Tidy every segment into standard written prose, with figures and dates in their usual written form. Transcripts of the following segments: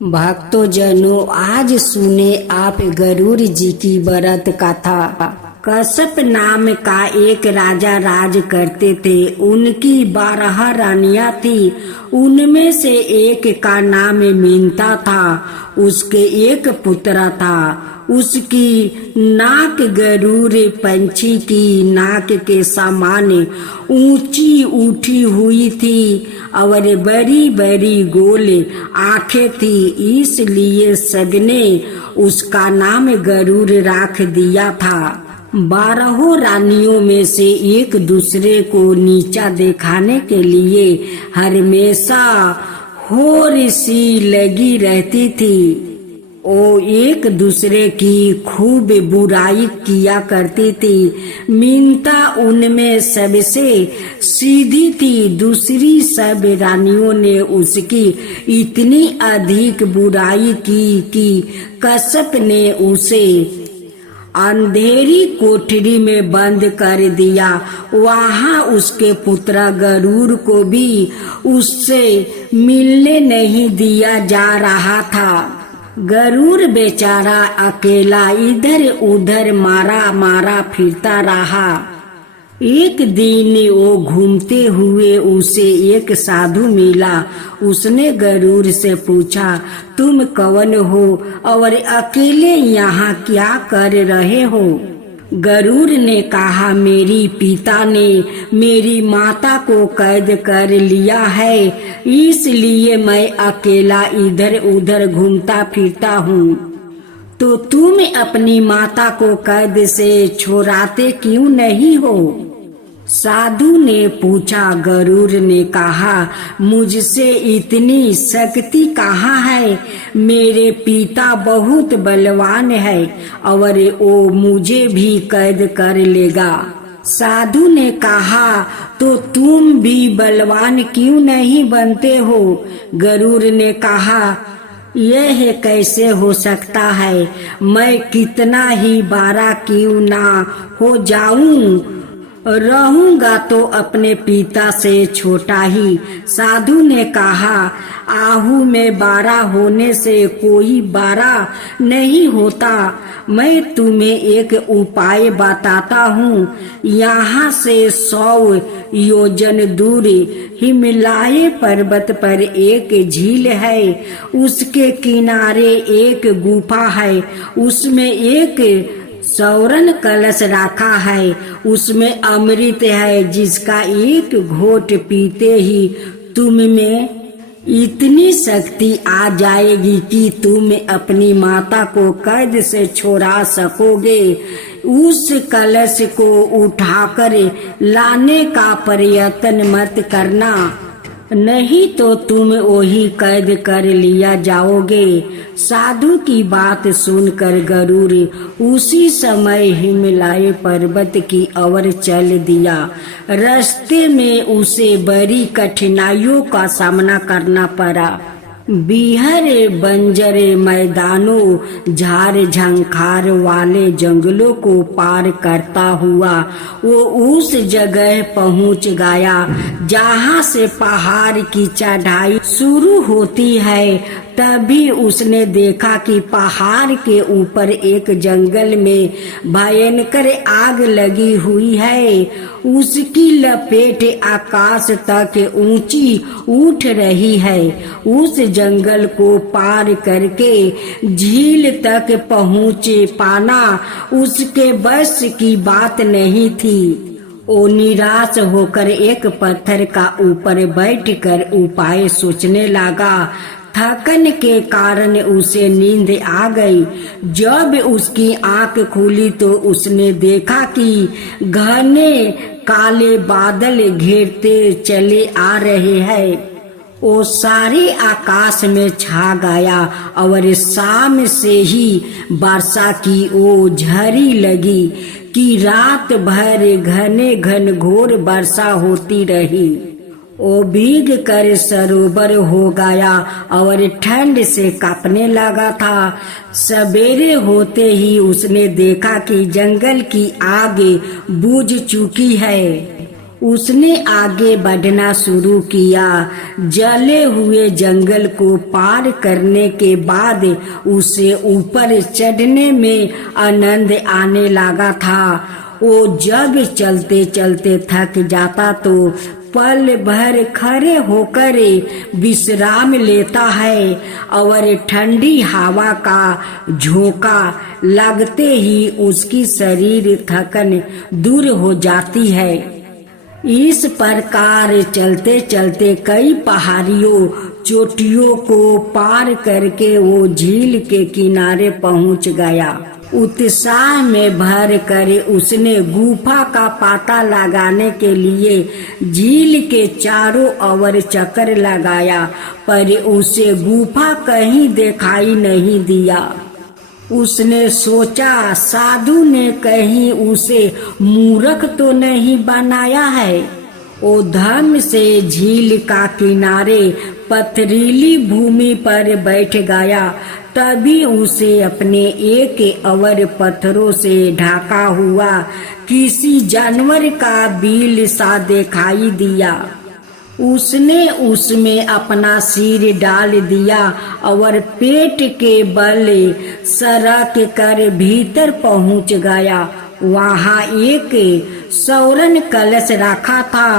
भक्तों जनों, आज सुने आप गरुड़ जी की व्रत कथा। कश्यप नाम का एक राजा राज करते थे। उनकी 12 रानियां थी। उनमें से एक का नाम मीनता था। उसके एक पुत्र था। उसकी नाक गरुड़ पंछी की नाक के समान ऊंची उठी हुई थी और बड़ी बड़ी गोल आंखें थी। इसलिए सबने उसका नाम गरुड़ रख दिया था। 12 रानियों में से एक दूसरे को नीचा दिखाने के लिए हमेशा होर सी लगी रहती थी। वो एक दूसरे की खूब बुराई किया करती थी। मीनता उनमें सबसे सीधी थी। दूसरी सब रानियों ने उसकी इतनी अधिक बुराई की कि कश्यप ने उसे अंधेरी कोठरी में बंद कर दिया। वहां उसके पुत्र गरुड़ को भी उससे मिलने नहीं दिया जा रहा था। गरुड़ बेचारा अकेला इधर उधर मारा मारा फिरता रहा। एक दिन वो घूमते हुए उसे एक साधु मिला। उसने गरुड़ से पूछा, तुम कौन हो और अकेले यहाँ क्या कर रहे हो? गरुड़ ने कहा, मेरी पिता ने मेरी माता को कैद कर लिया है, इसलिए मैं अकेला इधर उधर घूमता फिरता हूँ। तो तुम अपनी माता को कैद से छुड़ाते क्यों नहीं हो? साधु ने पूछा। गरुड़ ने कहा, मुझसे इतनी शक्ति कहाँ है? मेरे पिता बहुत बलवान है और वो मुझे भी कैद कर लेगा। साधु ने कहा, तो तुम भी बलवान क्यों नहीं बनते हो? गरुड़ ने कहा, यह कैसे हो सकता है? मैं कितना ही बड़ा क्यों ना हो जाऊं, रहूंगा तो अपने पिता से छोटा ही। साधु ने कहा, आहू में बड़ा होने से कोई बड़ा नहीं होता। मैं तुम्हें एक उपाय बताता हूँ। यहाँ से 100 योजन दूर हिमालय पर्वत पर एक झील है। उसके किनारे एक गुफा है। उसमें एक स्वर्ण कलश रखा है। उसमें अमृत है, जिसका एक घोट पीते ही तुम में इतनी शक्ति आ जाएगी कि तुम अपनी माता को कैद से छुड़ा सकोगे। उस कलश को उठाकर लाने का प्रयत्न मत करना, नहीं तो तुम वही कैद कर लिया जाओगे। साधु की बात सुनकर गरुड़ उसी समय हिमालय पर्वत की ओर चल दिया। रास्ते में उसे बड़ी कठिनाइयों का सामना करना पड़ा। बिहरे बंजरे मैदानों, झाड़ झंखार वाले जंगलों को पार करता हुआ वो उस जगह पहुंच गया जहां से पहाड़ की चढ़ाई शुरू होती है। तभी उसने देखा कि पहाड़ के ऊपर एक जंगल में भयंकर आग लगी हुई है। उसकी लपेट आकाश तक ऊंची उठ रही है। उस जंगल को पार करके झील तक पहुँचे पाना उसके बस की बात नहीं थी। वो निराश होकर एक पत्थर का ऊपर बैठकर उपाय सोचने लगा। थकन के कारण उसे नींद आ गई। जब उसकी आंख खुली तो उसने देखा कि घने काले बादल घेरते चले आ रहे हैं। वो सारे आकाश में छा गया और शाम से ही वर्षा की वो झड़ी लगी कि रात भर घने घन घोर वर्षा होती रही। वो भीग कर सरोवर हो गया और ठंड से कांपने लगा था। सवेरे होते ही उसने देखा कि जंगल की आग बुझ चुकी है। उसने आगे बढ़ना शुरू किया। जले हुए जंगल को पार करने के बाद उसे ऊपर चढ़ने में आनंद आने लगा था। वो जब चलते चलते थक जाता तो पल भर खड़े होकर विश्राम लेता है और ठंडी हवा का झोंका लगते ही उसकी शरीर थकन दूर हो जाती है। इस प्रकार चलते चलते कई पहाड़ियों चोटियों को पार करके वो झील के किनारे पहुंच गया। उत्साह में भर कर उसने गुफा का पता लगाने के लिए झील के चारों ओर चक्कर लगाया, पर उसे गुफा कहीं दिखाई नहीं दिया। उसने सोचा साधु ने कहीं उसे मूर्ख तो नहीं बनाया है। वो धर्म से झील का किनारे पथरीली भूमि पर बैठ गया। तभी उसे अपने एक और पत्थरों से ढका हुआ किसी जानवर का बिल सा दिखाई दिया। उसने उसमें अपना सिर डाल दिया और पेट के बल सरक कर भीतर पहुंच गया। वहां एक सौरन कलश रखा था।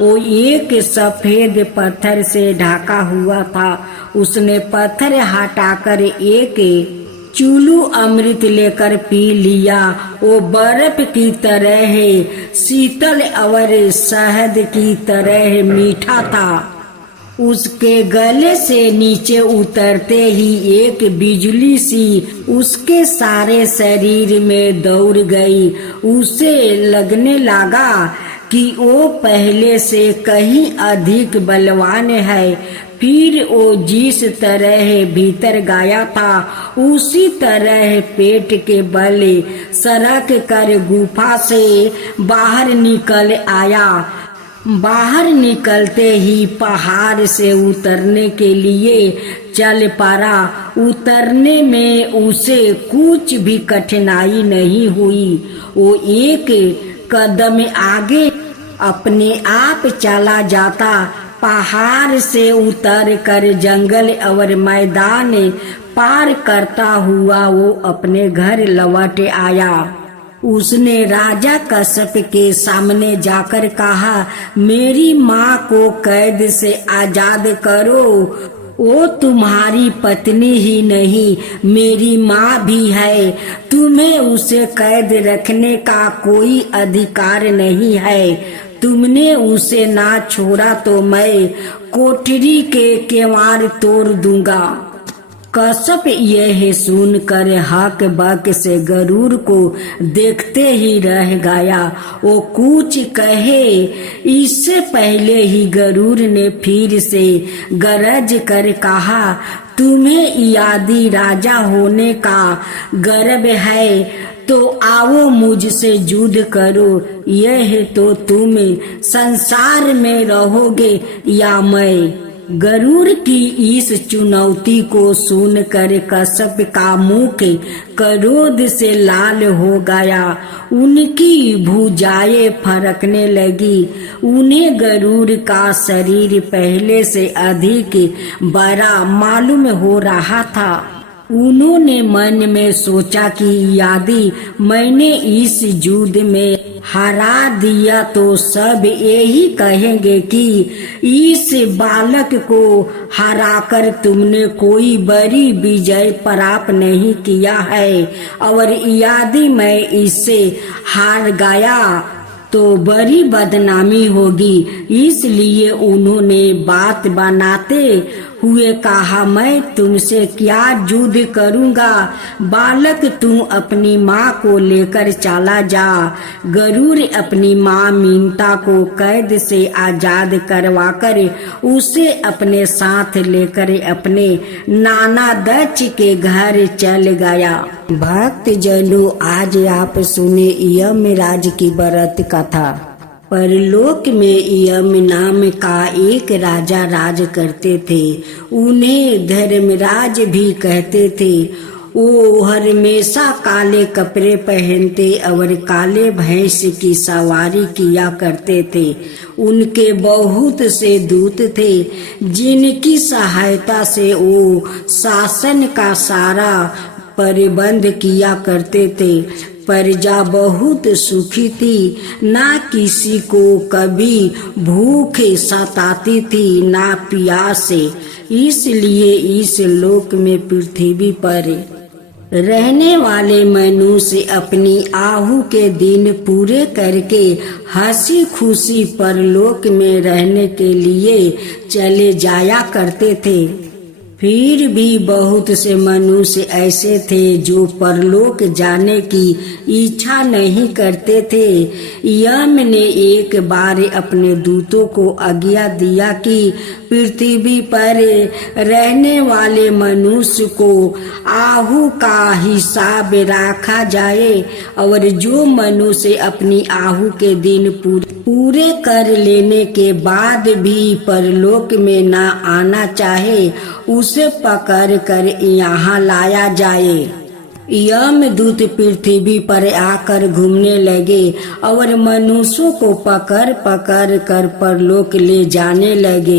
वो एक सफेद पत्थर से ढका हुआ था। उसने पत्थर हटाकर एक चूलू अमृत लेकर पी लिया। वो बर्फ की तरह शीतल और शहद की तरह मीठा था। उसके गले से नीचे उतरते ही एक बिजली सी उसके सारे शरीर में दौड़ गई। उसे लगने लगा कि वो पहले से कहीं अधिक बलवान है। फिर वो जिस तरह भीतर गया था उसी तरह पेट के बल सरक कर गुफा से बाहर निकल आया। बाहर निकलते ही पहाड़ से उतरने के लिए चल पड़ा। उतरने में उसे कुछ भी कठिनाई नहीं हुई। वो एक कदम आगे अपने आप चला जाता। पहाड़ से उतर कर जंगल और मैदान पार करता हुआ वो अपने घर लौट आया। उसने राजा कश्यप के सामने जाकर कहा, मेरी माँ को कैद से आजाद करो। वो तुम्हारी पत्नी ही नहीं मेरी माँ भी है। तुम्हें उसे कैद रखने का कोई अधिकार नहीं है। तुमने उसे ना छोड़ा तो मैं कोठरी के केवाड़ तोड़ दूंगा। कश्यप यह सुनकर हक बक से गरुड़ को देखते ही रह गया। वो कुछ कहे इससे पहले ही गरुड़ ने फिर से गरज कर कहा, तुम्हें यदि राजा होने का गर्व है तो आओ मुझसे युद्ध करो। यह तो तुम संसार में रहोगे या मैं। गरुड़ की इस चुनौती को सुनकर कश्यप का मुख क्रोध से लाल हो गया। उनकी भुजाएं फरकने लगी। उन्हें गरुड़ का शरीर पहले से अधिक बड़ा मालूम हो रहा था। उन्होंने मन में सोचा कि यदि मैंने इस युद्ध में हरा दिया तो सब यही कहेंगे कि इस बालक को हराकर तुमने कोई बड़ी विजय प्राप्त नहीं किया है, और यदि मैं इससे हार गया तो बड़ी बदनामी होगी। इसलिए उन्होंने बात बनाते हुए कहा, मैं तुमसे क्या युद्ध करूंगा। बालक तू अपनी माँ को लेकर चला जा। गरुड़ अपनी माँ मीनता को कैद से आजाद करवाकर उसे अपने साथ लेकर अपने नाना दक्ष के घर चल गया। भक्त जनों, आज आप सुने यमराज की व्रत कथा। परलोक में यम नाम का एक राजा राज करते थे। उन्हें धर्मराज भी कहते थे। वो हमेशा काले कपड़े पहनते और काले भैंस की सवारी किया करते थे। उनके बहुत से दूत थे जिनकी सहायता से वो शासन का सारा प्रबंध किया करते थे। प्रजा बहुत सुखी थी, ना किसी को कभी भूख सताती थी ना प्यास से। इसलिए इस लोक में पृथ्वी पर रहने वाले मनुष्य अपनी आहू के दिन पूरे करके हंसी खुशी परलोक में रहने के लिए चले जाया करते थे। फिर भी बहुत से मनुष्य ऐसे थे जो परलोक जाने की इच्छा नहीं करते थे। यम ने एक बार अपने दूतों को आज्ञा दिया कि पृथ्वी पर रहने वाले मनुष्य को आहू का हिसाब रखा जाए और जो मनुष्य अपनी आहू के दिन पूरे कर लेने के बाद भी परलोक में न आना चाहे उसे पकड़ कर यहाँ लाया जाए। यमदूत पृथ्वी पर आकर घूमने लगे और मनुष्यों को पकड़ पकड़ कर परलोक ले जाने लगे।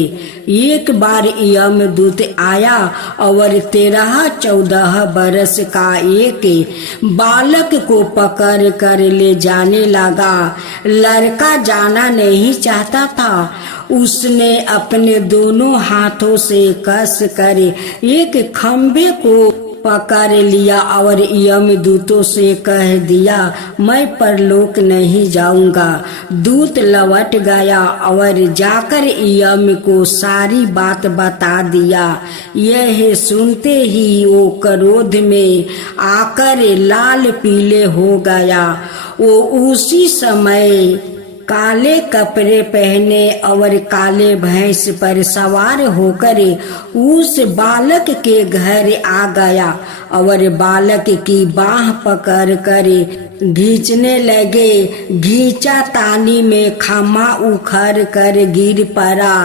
एक बार यमदूत आया और 13-14 बरस का एक बालक को पकड़ कर ले जाने लगा। लड़का जाना नहीं चाहता था। उसने अपने दोनों हाथों से कस कर एक खंभे को पकड़ लिया और यमदूतों से कह दिया, मैं परलोक नहीं जाऊंगा। दूत लौट गया और जाकर यम को सारी बात बता दिया। यह सुनते ही वो क्रोध में आकर लाल पीले हो गया। वो उसी समय काले कपड़े पहने और काले भैंस पर सवार होकर उस बालक के घर आ गया और बालक की बाह पकड़ कर खींचने लगे। घींचा तानी में खमा उखड़ कर गिर पड़ा।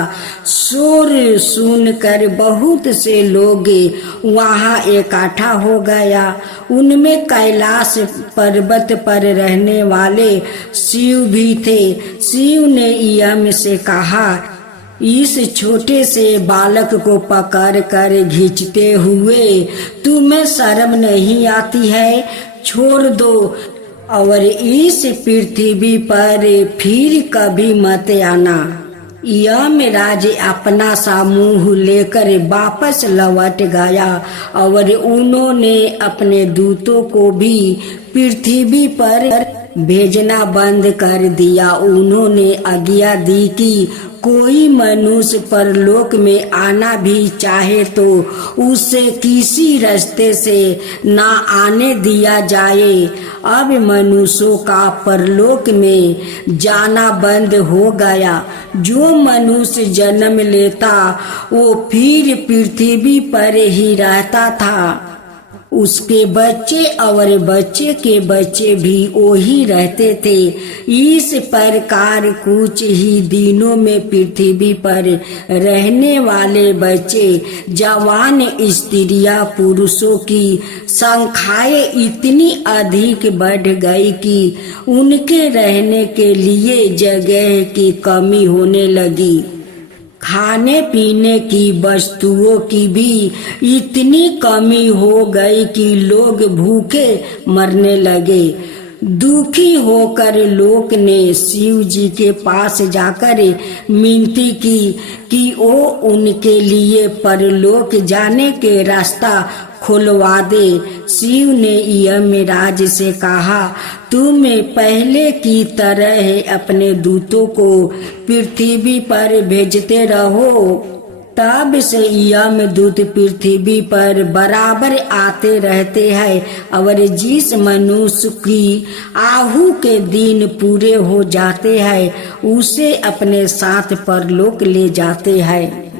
शोर सुनकर बहुत से लोग वहां इकट्ठा हो गया। उनमें कैलाश पर्वत पर रहने वाले शिव भी थे। शिव ने यम से कहा, इस छोटे से बालक को पकड़ कर खींचते हुए तुम्हें शर्म नहीं आती है? छोड़ दो और इस पृथ्वी पर फिर कभी मत आना। यमराज अपना सा मुंह लेकर वापस लौट गया और उन्होंने अपने दूतों को भी पृथ्वी पर भेजना बंद कर दिया। उन्होंने आज्ञा दी कि कोई मनुष्य परलोक में आना भी चाहे तो उसे किसी रास्ते से ना आने दिया जाए। अब मनुष्यों का परलोक में जाना बंद हो गया। जो मनुष्य जन्म लेता वो फिर पृथ्वी पर ही रहता था। उसके बच्चे और बच्चे के बच्चे भी वही रहते थे। इस प्रकार कुछ ही दिनों में पृथ्वी पर रहने वाले बच्चे, जवान स्त्रियां, पुरुषों की संख्याएं इतनी अधिक बढ़ गई कि उनके रहने के लिए जगह की कमी होने लगी। खाने पीने की वस्तुओं की भी इतनी कमी हो गई कि लोग भूखे मरने लगे। दुखी होकर लोग ने शिव जी के पास जाकर विनती की कि वो उनके लिए परलोक जाने के रास्ता खुलवा दे। शिव ने यमराज से कहा, तुम पहले की तरह अपने दूतों को पृथ्वी पर भेजते रहो। तब से यमदूत पृथ्वी पर बराबर आते रहते हैं और जिस मनुष्य की आहू के दिन पूरे हो जाते हैं उसे अपने साथ परलोक ले जाते हैं।